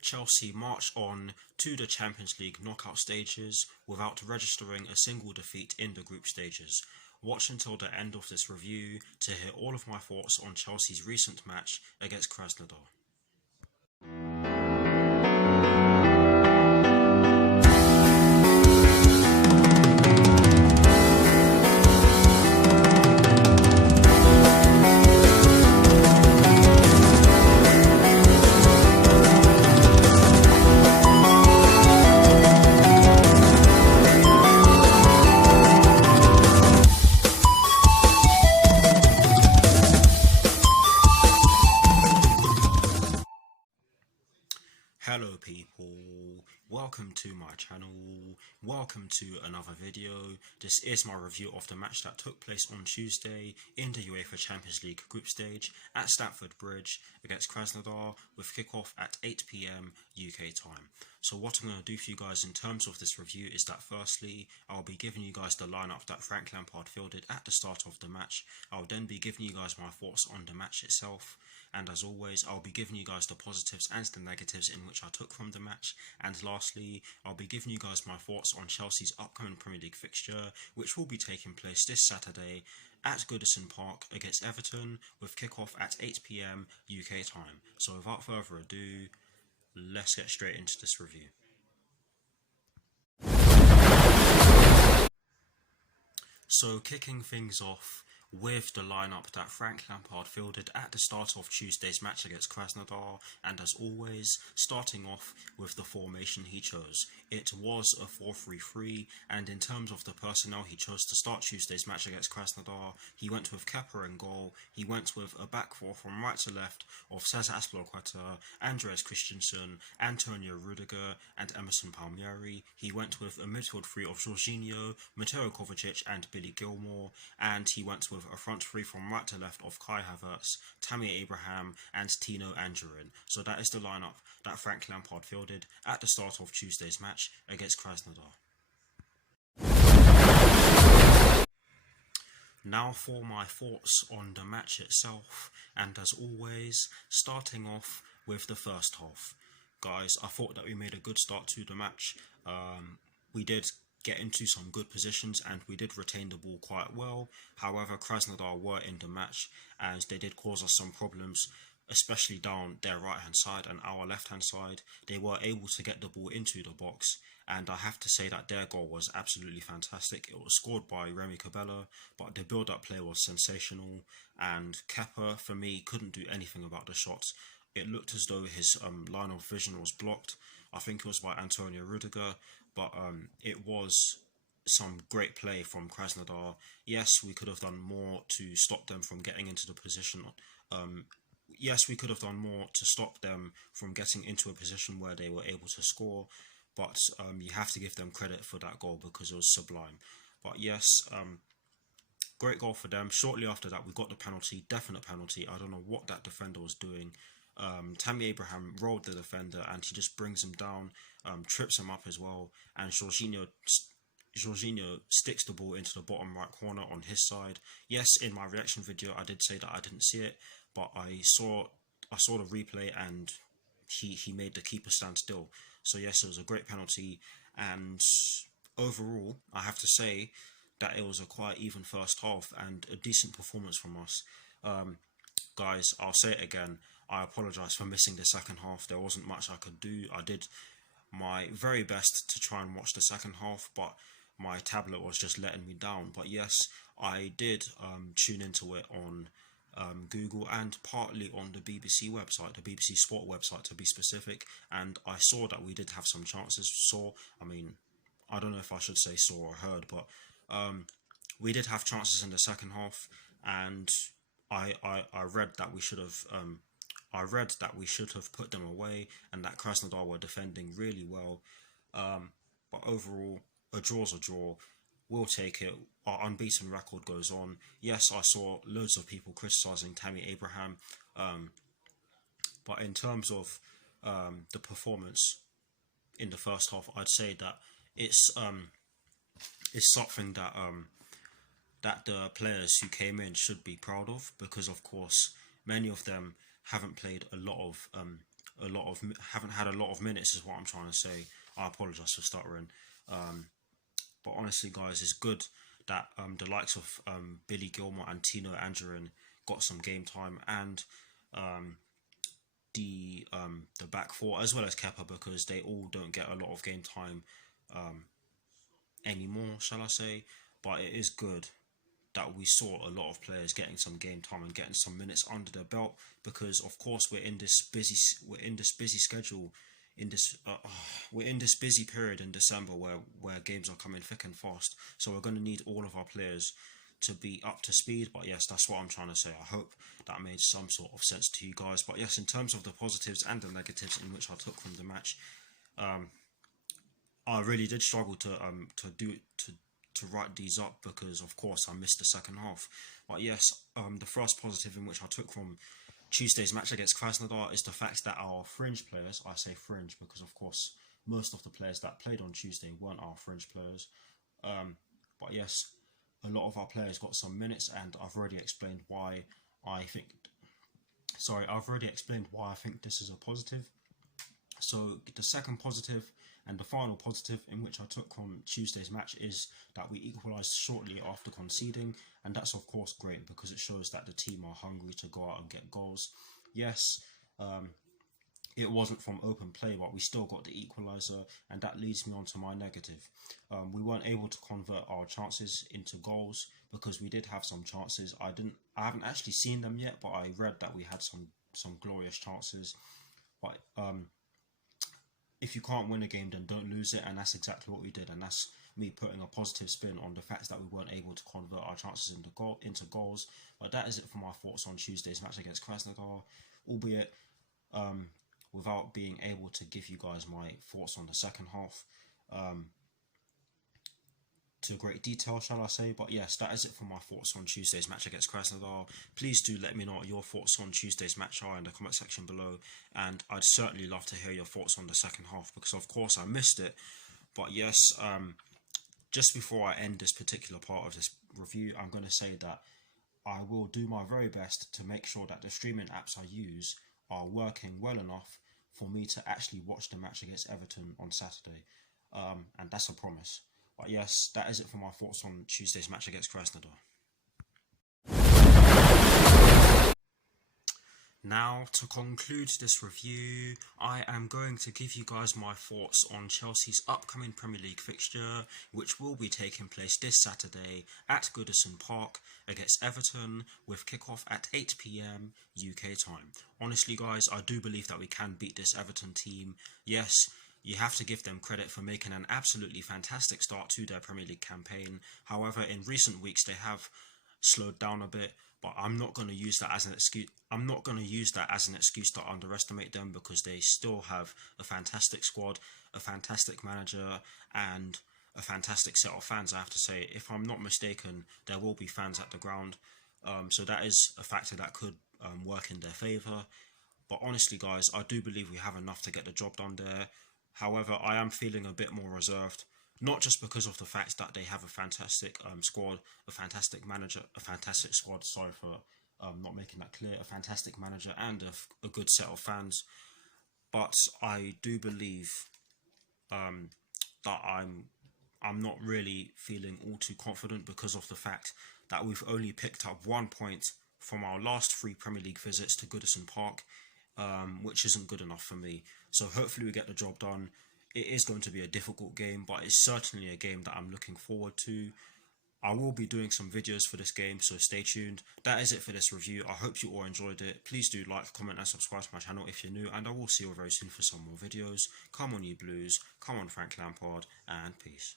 Chelsea marched on to the Champions League knockout stages without registering a single defeat in the group stages. Watch until the end of this review to hear all of my thoughts on Chelsea's recent match against Krasnodar. Hello people, welcome to my channel, welcome to another video. This is my review of the match that took place on Tuesday in the UEFA Champions League group stage at Stamford Bridge against Krasnodar with kickoff at 8 PM UK time. So what I'm going to do for you guys in terms of this review is that firstly, I'll be giving you guys the lineup that Frank Lampard fielded at the start of the match. I'll then be giving you guys my thoughts on the match itself. And as always, I'll be giving you guys the positives and the negatives in which I took from the match. And lastly, I'll be giving you guys my thoughts on Chelsea's upcoming Premier League fixture, which will be taking place this Saturday at Goodison Park against Everton with kickoff at 8 PM UK time. So without further ado, let's get straight into this review. So kicking things off with the lineup that Frank Lampard fielded at the start of Tuesday's match against Krasnodar, and as always, starting off with the formation he chose. It was a 4-3-3, and in terms of the personnel he chose to start Tuesday's match against Krasnodar, he went with CHEKRA in goal. He went with a back four from right to left of Cesar Azpilicueta, Andreas Christensen, Antonio Rudiger, and Emerson Palmieri. He went with a midfield three of Jorginho, Mateo Kovacic, and Billy Gilmore, and he went with a front three from right to left of Kai Havertz, Tammy Abraham, and Tino Anjorin. So that is the lineup that Frank Lampard fielded at the start of Tuesday's match against Krasnodar. Now for my thoughts on the match itself, and as always, starting off with the first half. Guys, I thought that we made a good start to the match. We did get into some good positions and we did retain the ball quite well. However, Krasnodar were in the match and they did cause us some problems, especially down their right hand side and our left hand side. They were able to get the ball into the box, and I have to say that their goal was absolutely fantastic. It was scored by Remy Cabella, but the build-up play was sensational, and Kepa, for me, couldn't do anything about the shots. It looked as though his line of vision was blocked. I think it was by Antonio Rudiger, but it was some great play from Krasnodar. Yes, we could have done more to stop them from getting into the position. Yes, we could have done more to stop them from getting into a position where they were able to score, but you have to give them credit for that goal because it was sublime. But yes, great goal for them. Shortly after that, we got the penalty, definite penalty. I don't know what that defender was doing. Tammy Abraham rolled the defender and he just brings him down, trips him up as well, and Jorginho sticks the ball into the bottom right corner on his side. Yes, in my reaction video I did say that I didn't see it, but I saw the replay and he made the keeper stand still. So yes, it was a great penalty, and overall I have to say that it was a quite even first half and a decent performance from us. Guys, I'll say it again, I apologise for missing the second half. There wasn't much I could do. I did my very best to try and watch the second half, but my tablet was just letting me down. But yes, I did tune into it on Google and partly on the BBC website, the BBC Sport website to be specific, and I saw that we did have some chances. I don't know if I should say saw or heard, but we did have chances in the second half, and I read that we should have put them away, and that Krasnodar were defending really well. But overall, a draw's a draw. We'll take it. Our unbeaten record goes on. Yes, I saw loads of people criticising Tammy Abraham, but in terms of the performance in the first half, I'd say that it's something that that the players who came in should be proud of, because of course many of them haven't played a lot haven't had a lot of minutes, is what I'm trying to say. I apologise for stuttering. But honestly, guys, it's good that the likes of Billy Gilmore and Tino Angerin got some game time, and the back four as well as Kepa, because they all don't get a lot of game time anymore, shall I say. But it is good that we saw a lot of players getting some game time and getting some minutes under their belt, because of course we're in this busy schedule, we're in this busy period in December where games are coming thick and fast. So we're going to need all of our players to be up to speed. But yes, that's what I'm trying to say. I hope that made some sort of sense to you guys. But yes, in terms of the positives and the negatives in which I took from the match, I really did struggle to write these up, because of course I missed the second half. But yes, the first positive in which I took from Tuesday's match against Krasnodar is the fact that our fringe players, I say fringe because of course most of the players that played on Tuesday weren't our fringe players, but yes, a lot of our players got some minutes, and I've already explained why I think this is a positive. So the second positive and the final positive in which I took from Tuesday's match is that we equalised shortly after conceding, and that's of course great because it shows that the team are hungry to go out and get goals. Yes, it wasn't from open play, but we still got the equaliser, and that leads me on to my negative. We weren't able to convert our chances into goals, because we did have some chances. I haven't actually seen them yet, but I read that we had some glorious chances. But if you can't win a game, then don't lose it, and that's exactly what we did, and that's me putting a positive spin on the fact that we weren't able to convert our chances into goals. But that is it for my thoughts on Tuesday's match against Krasnodar, albeit without being able to give you guys my thoughts on the second half to great detail, shall I say. But yes, that is it for my thoughts on Tuesday's match against Krasnodar. Please do let me know what your thoughts on Tuesday's match are in the comment section below, and I'd certainly love to hear your thoughts on the second half, because of course I missed it. But yes, just before I end this particular part of this review, I'm going to say that I will do my very best to make sure that the streaming apps I use are working well enough for me to actually watch the match against Everton on Saturday, and that's a promise. But yes, that is it for my thoughts on Tuesday's match against Krasnodar. Now, to conclude this review, I am going to give you guys my thoughts on Chelsea's upcoming Premier League fixture, which will be taking place this Saturday at Goodison Park against Everton, with kickoff at 8 PM UK time. Honestly guys, I do believe that we can beat this Everton team. Yes, you have to give them credit for making an absolutely fantastic start to their Premier League campaign. However, in recent weeks they have slowed down a bit, but I'm not going to use that as an excuse. I'm not going to use that as an excuse to underestimate them, because they still have a fantastic squad, a fantastic manager, and a fantastic set of fans. I have to say, if I'm not mistaken, there will be fans at the ground, so that is a factor that could work in their favour. But honestly, guys, I do believe we have enough to get the job done there. However, I am feeling a bit more reserved. Not just because of the fact that they have a fantastic squad, a fantastic manager, a fantastic squad, sorry for not making that clear, a fantastic manager and a good set of fans. But I do believe that I'm not really feeling all too confident, because of the fact that we've only picked up 1 point from our last 3 Premier League visits to Goodison Park, which isn't good enough for me. So hopefully we get the job done. It is going to be a difficult game, but it's certainly a game that I'm looking forward to. I will be doing some videos for this game, so stay tuned. That is it for this review. I hope you all enjoyed it. Please do like, comment and subscribe to my channel if you're new, and I will see you all very soon for some more videos. Come on you Blues, come on Frank Lampard, and peace.